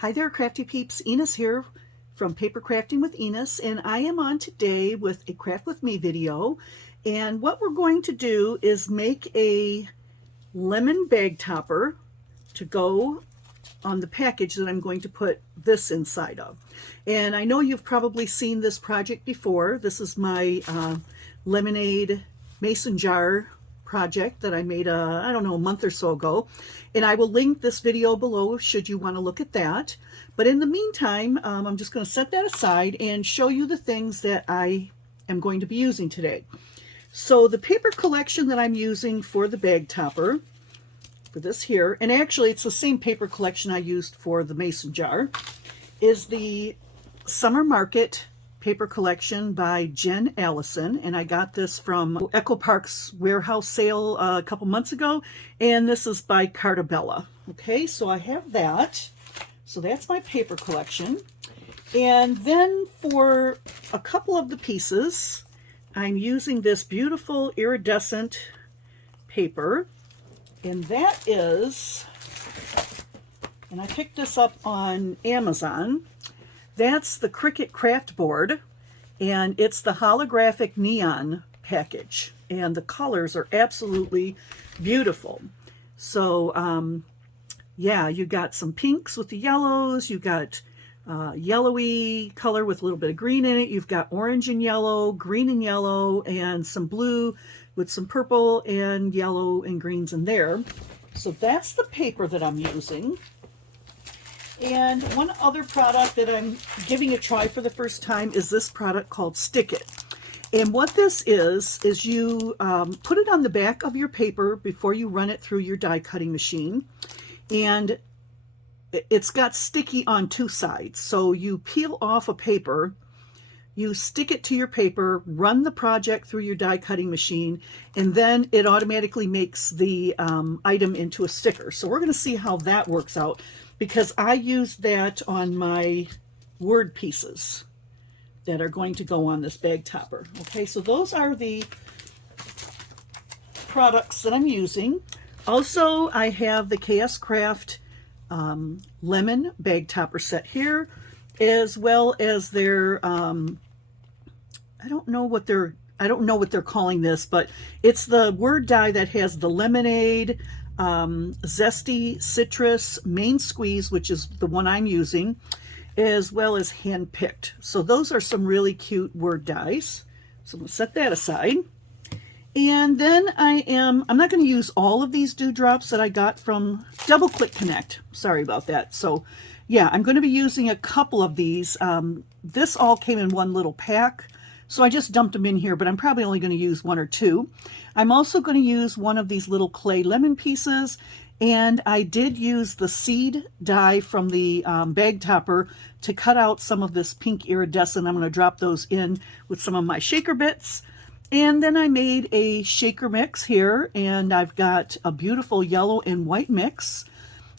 Hi there, Crafty Peeps. Enis here from Paper Crafting with Enis, and I am on today with a Craft With Me video. And what we're going to do is make a lemon bag topper to go on the package that I'm going to put this inside of. And I know you've probably seen this project before. This is my lemonade mason jar project that I made I don't know, a month or so ago, and I will link this video below should you want to look at that. But in the meantime, I'm just going to set that aside and show you the things that I am going to be using today. So the paper collection that I'm using for the bag topper for this here, and actually it's the same paper collection I used for the mason jar, is the Summer Market paper collection by Jen Allison, and I got this from Echo Park's warehouse sale a couple months ago, and this is by Cartabella. Okay, so I have that. So that's my paper collection. And then for a couple of the pieces, I'm using this beautiful iridescent paper, and that is, and I picked this up on Amazon. That's the Cricut Craft Board, and it's the holographic neon package, and the colors are absolutely beautiful. So yeah, you got some pinks with the yellows, you got yellowy color with a little bit of green in it, you've got orange and yellow, green and yellow, and some blue with some purple and yellow and greens in there. So that's the paper that I'm using. And one other product that I'm giving a try for the first time is this product called Stick It. And what this is you put it on the back of your paper before you run it through your die cutting machine. And it's got sticky on two sides. So you peel off a paper, you stick it to your paper, run the project through your die cutting machine, and then it automatically makes the item into a sticker. So we're going to see how that works out, because I used that on my word pieces that are going to go on this bag topper. Okay, so those are the products that I'm using. Also, I have the Kscraft lemon bag topper set here, as well as their I don't know what they're calling this, but it's the word die that has the lemonade, zesty citrus main squeeze, which is the one I'm using, as well as hand picked. So those are some really cute word dies. So I'm going to set that aside. And then I'm not going to use all of these dewdrops that I got from Double Click Connect. Sorry about that. So yeah, I'm going to be using a couple of these. This all came in one little pack, so I just dumped them in here, but I'm probably only going to use one or two. I'm also going to use one of these little clay lemon pieces, and I did use the seed die from the bag topper to cut out some of this pink iridescent. I'm going to drop those in with some of my shaker bits. And then I made a shaker mix here, and I've got a beautiful yellow and white mix.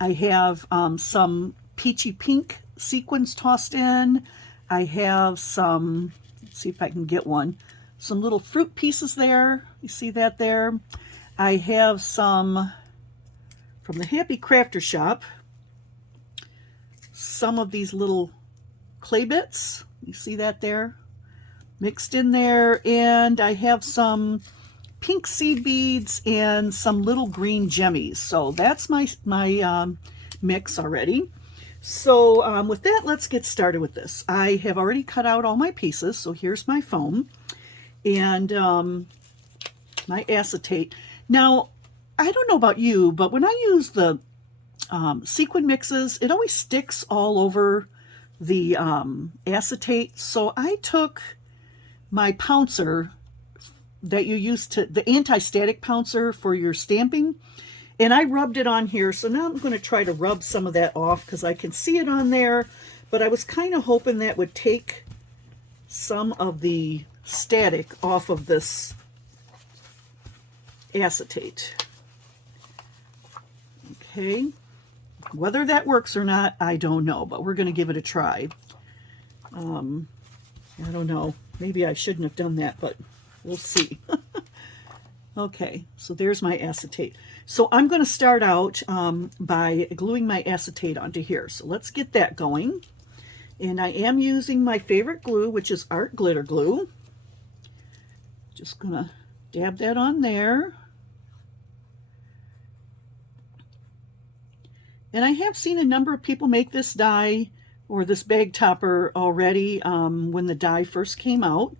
I have some peachy pink sequins tossed in. I have some, let's see if I can get one, some little fruit pieces there. You see that there? I have some from the Happy Crafter Shop, some of these little clay bits. You see that there? Mixed in there. And I have some pink seed beads and some little green gemmies. So that's my mix already. So with that, let's get started with this. I have already cut out all my pieces. So here's my foam and my acetate. Now, I don't know about you, but when I use the sequin mixes, it always sticks all over the acetate. So I took my pouncer that you use to, the anti-static pouncer for your stamping, and I rubbed it on here. So now I'm going to try to rub some of that off because I can see it on there, but I was kind of hoping that would take some of the static off of this acetate. Okay, whether that works or not, I don't know, but we're going to give it a try. I don't know. Maybe I shouldn't have done that, but we'll see. Okay, so there's my acetate. So I'm going to start out by gluing my acetate onto here. So let's get that going. And I am using my favorite glue, which is Art Glitter Glue. Just going to dab that on there. And I have seen a number of people make this die or this bag topper already when the die first came out.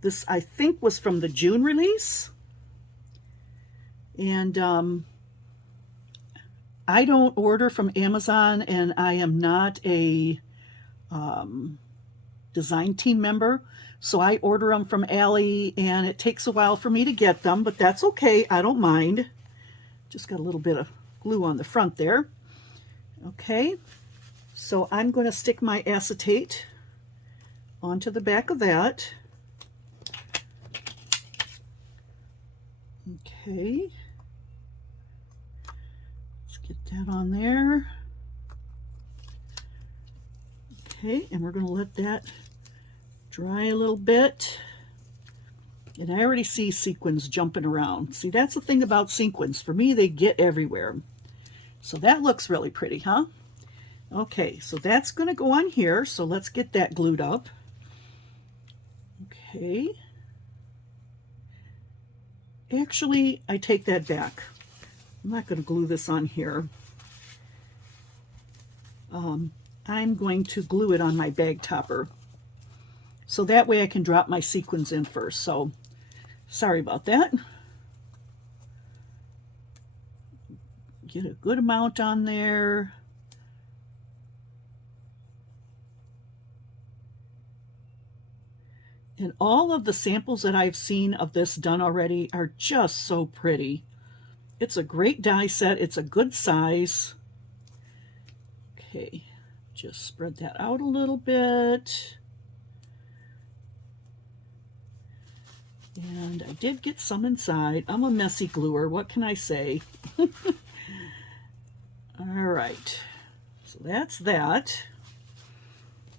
This, I think, was from the June release. And I don't order from Amazon, and I am not a design team member. So I order them from Ali, and it takes a while for me to get them, but that's okay. I don't mind. Just got a little bit of glue on the front there. Okay, so I'm going to stick my acetate onto the back of that. Okay, let's get that on there. Okay, and we're going to let that dry a little bit. And I already see sequins jumping around. See, that's the thing about sequins. For me, they get everywhere. So that looks really pretty, huh? Okay, so that's going to go on here. So let's get that glued up. Okay. Actually, I take that back. I'm not going to glue this on here. I'm going to glue it on my bag topper. So that way I can drop my sequins in first. So sorry about that. Get a good amount on there. And all of the samples that I've seen of this done already are just so pretty. It's a great die set. It's a good size. Okay, just spread that out a little bit. And I did get some inside. I'm a messy gluer. What can I say? All right, so that's that.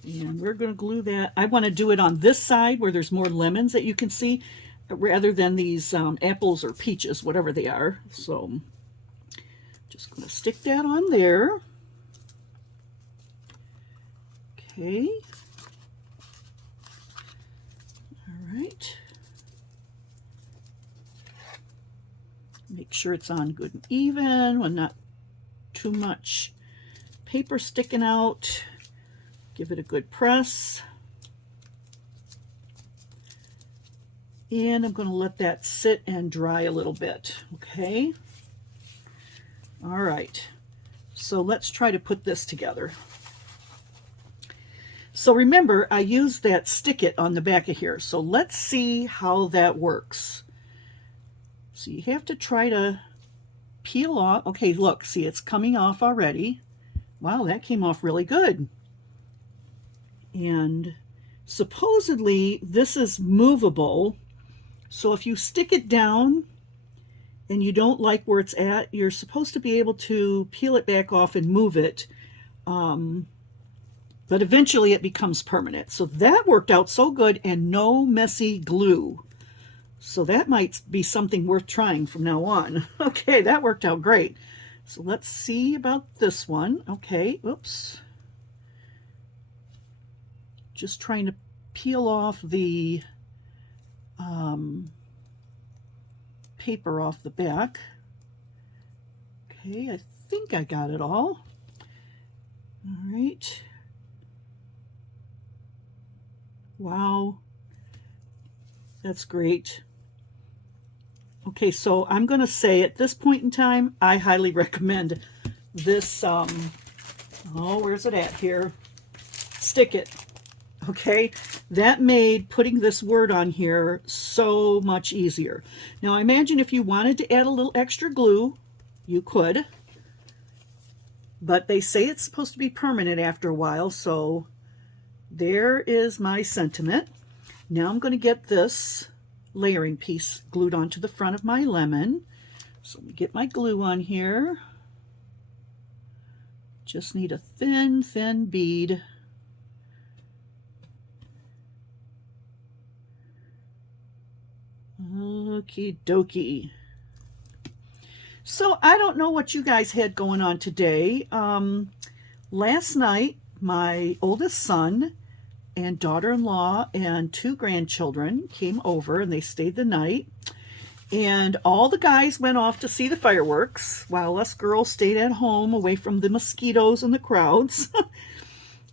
And we're going to glue that. I want to do it on this side where there's more lemons that you can see, rather than these apples or peaches, whatever they are. So just going to stick that on there. Okay. All right. Make sure it's on good and even, with not too much paper sticking out. Give it a good press. And I'm going to let that sit and dry a little bit. Okay. All right. So let's try to put this together. So remember, I used that stick it on the back of here. So let's see how that works. So you have to try to peel off. Okay, look, see, it's coming off already. Wow, that came off really good. And supposedly this is movable. So if you stick it down and you don't like where it's at, you're supposed to be able to peel it back off and move it. But eventually it becomes permanent. So that worked out so good, and no messy glue. So that might be something worth trying from now on. Okay, that worked out great. So let's see about this one. Okay, oops. Just trying to peel off the paper off the back. Okay, I think I got it all. All right. Wow, that's great. Okay, so I'm going to say at this point in time, I highly recommend this, oh, where's it at here? Stick It. Okay, that made putting this word on here so much easier. Now, I imagine if you wanted to add a little extra glue, you could. But they say it's supposed to be permanent after a while, so there is my sentiment. Now I'm going to get this layering piece glued onto the front of my lemon. So let me get my glue on here. Just need a thin, thin bead. Okie dokie. So I don't know what you guys had going on today. Last night, my oldest son and daughter-in-law and 2 grandchildren came over and they stayed the night. And all the guys went off to see the fireworks while us girls stayed at home away from the mosquitoes and the crowds.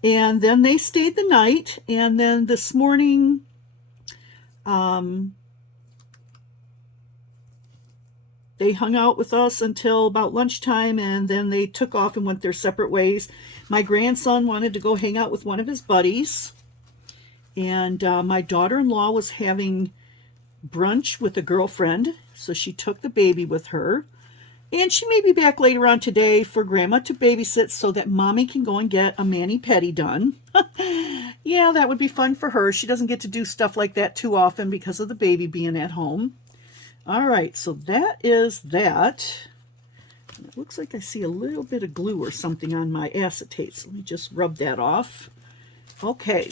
And then they stayed the night. And then this morning, they hung out with us until about lunchtime, and then they took off and went their separate ways. My grandson wanted to go hang out with one of his buddies. And my daughter-in-law was having brunch with a girlfriend, so she took the baby with her. And she may be back later on today for Grandma to babysit so that Mommy can go and get a mani-pedi done. Yeah, that would be fun for her. She doesn't get to do stuff like that too often because of the baby being at home. All right, so that is that. It looks like I see a little bit of glue or something on my acetate, so let me just rub that off. Okay.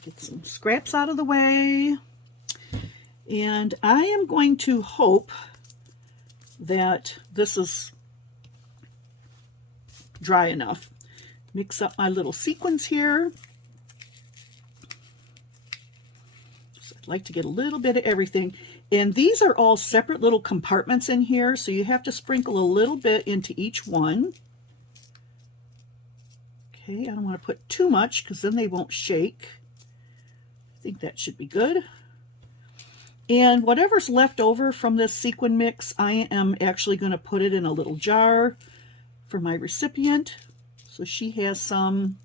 Get some scraps out of the way. And I am going to hope that this is dry enough. Mix up my little sequins here. So I'd like to get a little bit of everything. And these are all separate little compartments in here, so you have to sprinkle a little bit into each one. Okay, I don't want to put too much because then they won't shake. I think that should be good. And whatever's left over from this sequin mix, I am actually going to put it in a little jar for my recipient. So she has some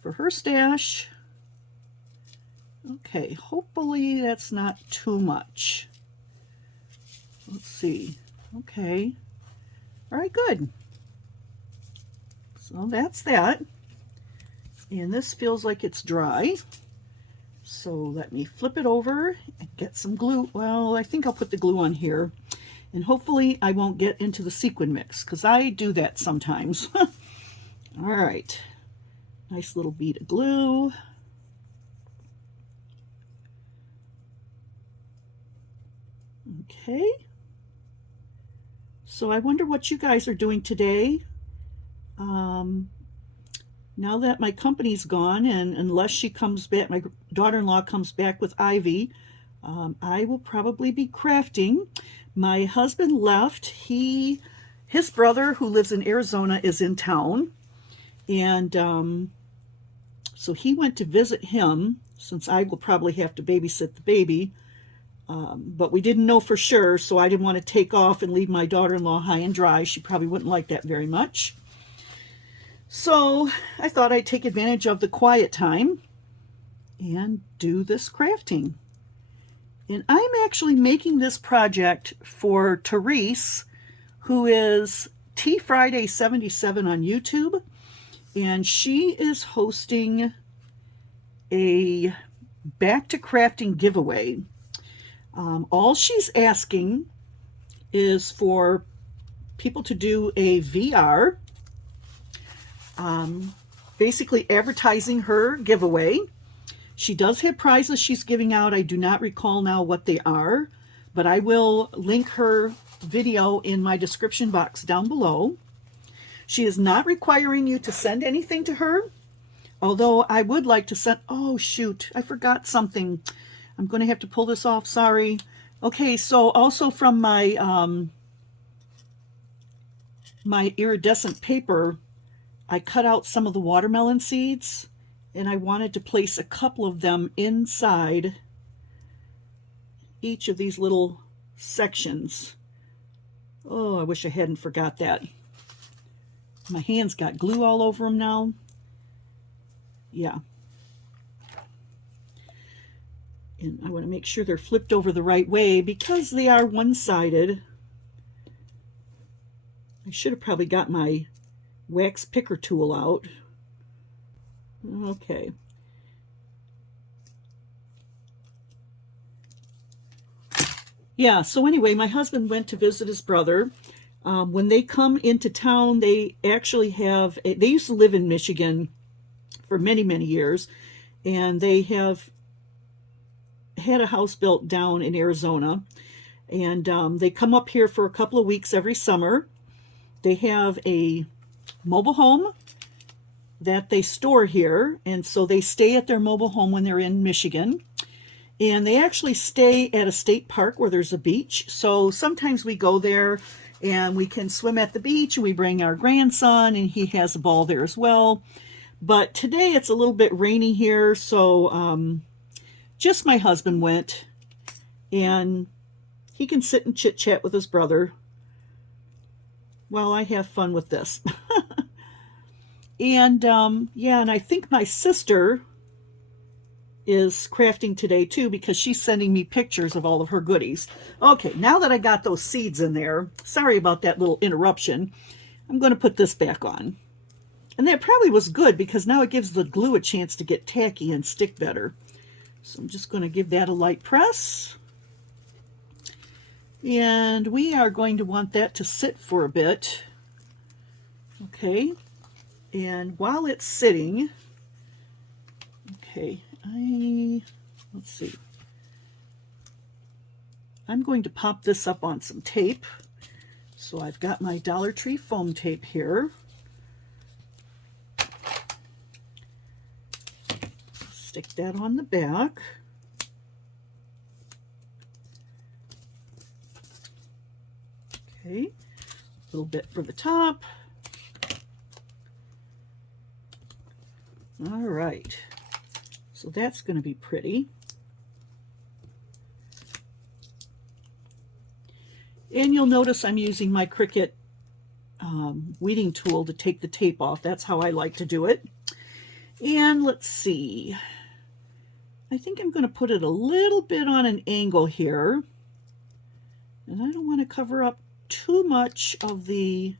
for her stash. Okay, hopefully that's not too much. Let's see. Okay. All right, good. So that's that. And this feels like it's dry. So let me flip it over and get some glue. Well, I think I'll put the glue on here. And hopefully I won't get into the sequin mix because I do that sometimes. All right. Nice little bead of glue. Okay. So I wonder what you guys are doing today. Now that my company's gone, and unless she comes back, my daughter-in-law comes back with Ivy, I will probably be crafting. My husband left. His brother, who lives in Arizona, is in town. And so he went to visit him, since I will probably have to babysit the baby. But we didn't know for sure, so I didn't want to take off and leave my daughter-in-law high and dry. She probably wouldn't like that very much. So I thought I'd take advantage of the quiet time and do this crafting. And I'm actually making this project for Therese, who is Tea Friday 77 on YouTube. And she is hosting a Back to Crafting giveaway. All she's asking is for people to do a VR, basically advertising her giveaway. She does have prizes she's giving out. I do not recall now what they are, but I will link her video in my description box down below. She is not requiring you to send anything to her, although I would like to send, oh shoot, I forgot something. I'm going to have to pull this off, sorry. Okay, so also from my my iridescent paper, I cut out some of the watermelon seeds, and I wanted to place a couple of them inside each of these little sections. Oh, I wish I hadn't forgot that. My hands got glue all over them now. Yeah. And I want to make sure they're flipped over the right way because they are one-sided. I should have probably got my wax picker tool out. Okay. Yeah, so anyway, my husband went to visit his brother. When they come into town, they actually have, they used to live in Michigan for many, many years, and they have had a house built down in Arizona, and they come up here for a couple of weeks every summer. They have a mobile home that they store here, and so they stay at their mobile home when they're in Michigan. And they actually stay at a state park where there's a beach. So sometimes we go there and we can swim at the beach, and we bring our grandson, and he has a ball there as well. But today it's a little bit rainy here, so just my husband went, and he can sit and chit-chat with his brother while I have fun with this. And yeah, and I think my sister is crafting today too, because she's sending me pictures of all of her goodies. Okay, now that I got those seeds in there, sorry about that little interruption, I'm going to put this back on. And that probably was good, because now it gives the glue a chance to get tacky and stick better. So I'm just going to give that a light press. And we are going to want that to sit for a bit. Okay, and while it's sitting, okay, let's see. I'm going to pop this up on some tape. So I've got my Dollar Tree foam tape here. Stick that on the back. Okay, a little bit for the top. All right, so that's going to be pretty. And you'll notice I'm using my Cricut weeding tool to take the tape off. That's how I like to do it. And let's see. I think I'm going to put it a little bit on an angle here. And I don't want to cover up too much of the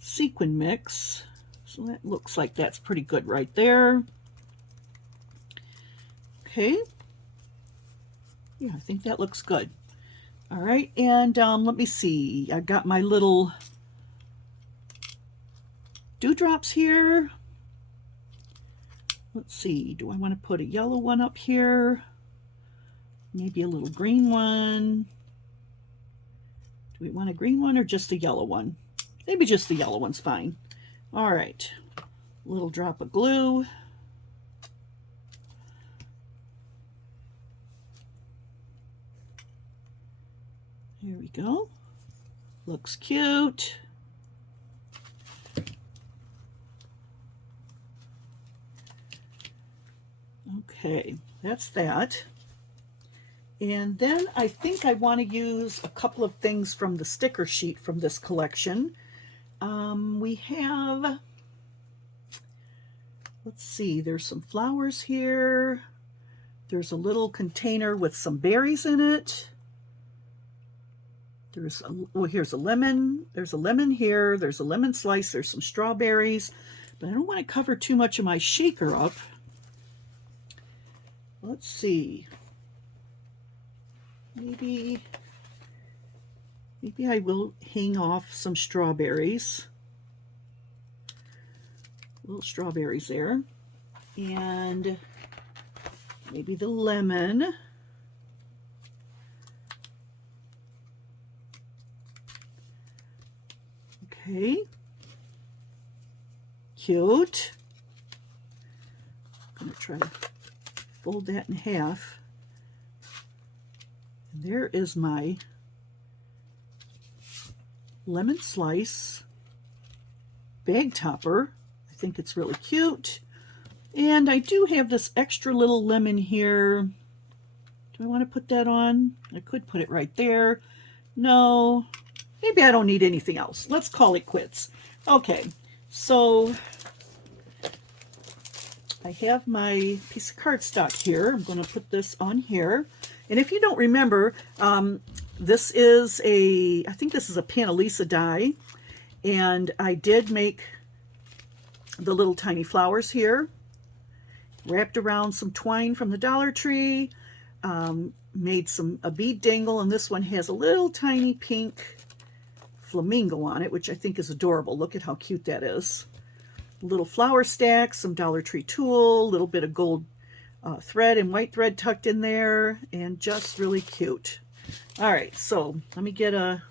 sequin mix. So that looks like that's pretty good right there. Okay. Yeah, I think that looks good. All right, and let me see. I've got my little dewdrops here. Let's see. Do I want to put a yellow one up here? Maybe a little green one. Do we want a green one or just a yellow one? Maybe just the yellow one's fine. All right, a little drop of glue. Here we go. Looks cute. Okay, that's that. And then I think I want to use a couple of things from the sticker sheet from this collection. We have, let's see, there's some flowers here. There's a little container with some berries in it. There's a, well, here's a lemon. There's a lemon here. There's a lemon slice. There's some strawberries. But I don't want to cover too much of my shaker up. Let's see. Maybe I will hang off some strawberries. Little strawberries there. And maybe the lemon. Okay. Cute. I'm going to try to fold that in half. And there is my lemon slice bag topper. I think it's really cute. And I do have this extra little lemon here. Do I want to put that on? I could put it right there. No. Maybe I don't need anything else. Let's call it quits. Okay, so I have my piece of cardstock here. I'm going to put this on here. And if you don't remember, this is I think this is a Panalisa die. And I did make the little tiny flowers here. Wrapped around some twine from the Dollar Tree. Made a bead dangle, and this one has a little tiny pink flamingo on it, which I think is adorable. Look at how cute that is. A little flower stack, some Dollar Tree tulle, a little bit of gold thread and white thread tucked in there, and just really cute. All right, so let me get a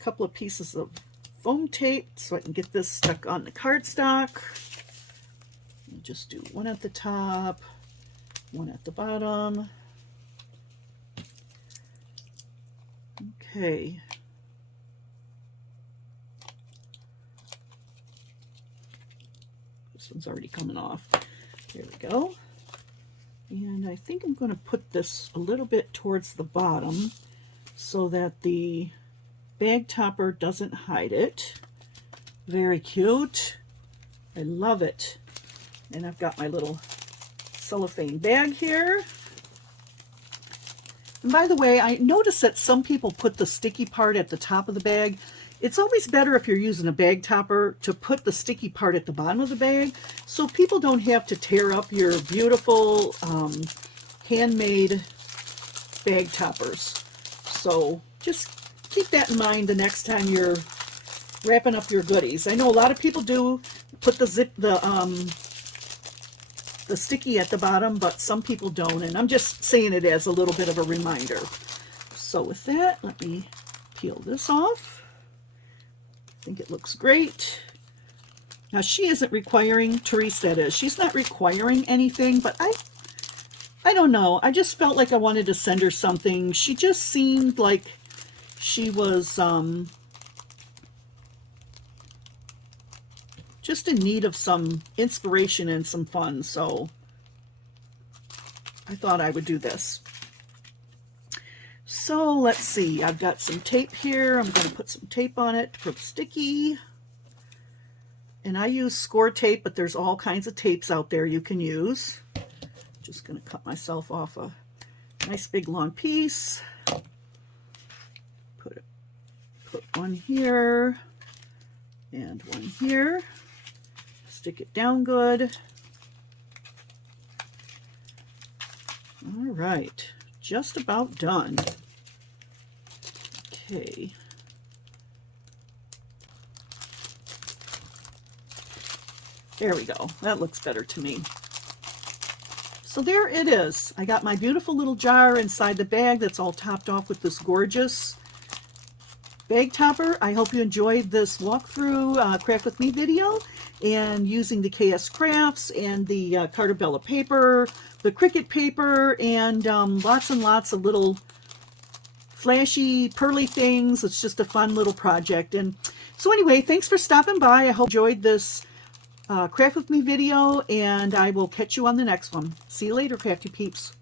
couple of pieces of foam tape so I can get this stuck on the cardstock. Just do one at the top, one at the bottom. Okay. This one's already coming off. There we go. And I think I'm going to put this a little bit towards the bottom so that the bag topper doesn't hide it. Very cute. I love it. And I've got my little cellophane bag here. And by the way, I noticed that some people put the sticky part at the top of the bag. It's always better if you're using a bag topper to put the sticky part at the bottom of the bag so people don't have to tear up your beautiful handmade bag toppers. So just keep that in mind the next time you're wrapping up your goodies. I know a lot of people do put the sticky at the bottom, but some people don't, and I'm just saying it as a little bit of a reminder. So with that, let me peel this off. I think it looks great. Now she isn't requiring, Therese that is, she's not requiring anything, but I don't know. I just felt like I wanted to send her something. She just seemed like she was just in need of some inspiration and some fun, so I thought I would do this. So let's see, I've got some tape here. I'm going to put some tape on it for the sticky. And I use score tape, but there's all kinds of tapes out there you can use. Just going to cut myself off a nice big long piece. Put one here and one here. Stick it down good. All right, just about done. Okay. There we go. That looks better to me. So there it is. I got my beautiful little jar inside the bag that's all topped off with this gorgeous bag topper. I hope you enjoyed this walkthrough craft with me video, and using the Kscrafts and the Cartabella paper, the Cricut paper, and lots of little flashy, pearly things. It's just a fun little project. And so anyway, thanks for stopping by. I hope you enjoyed this craft with me video, and I will catch you on the next one. See you later, Crafty Peeps.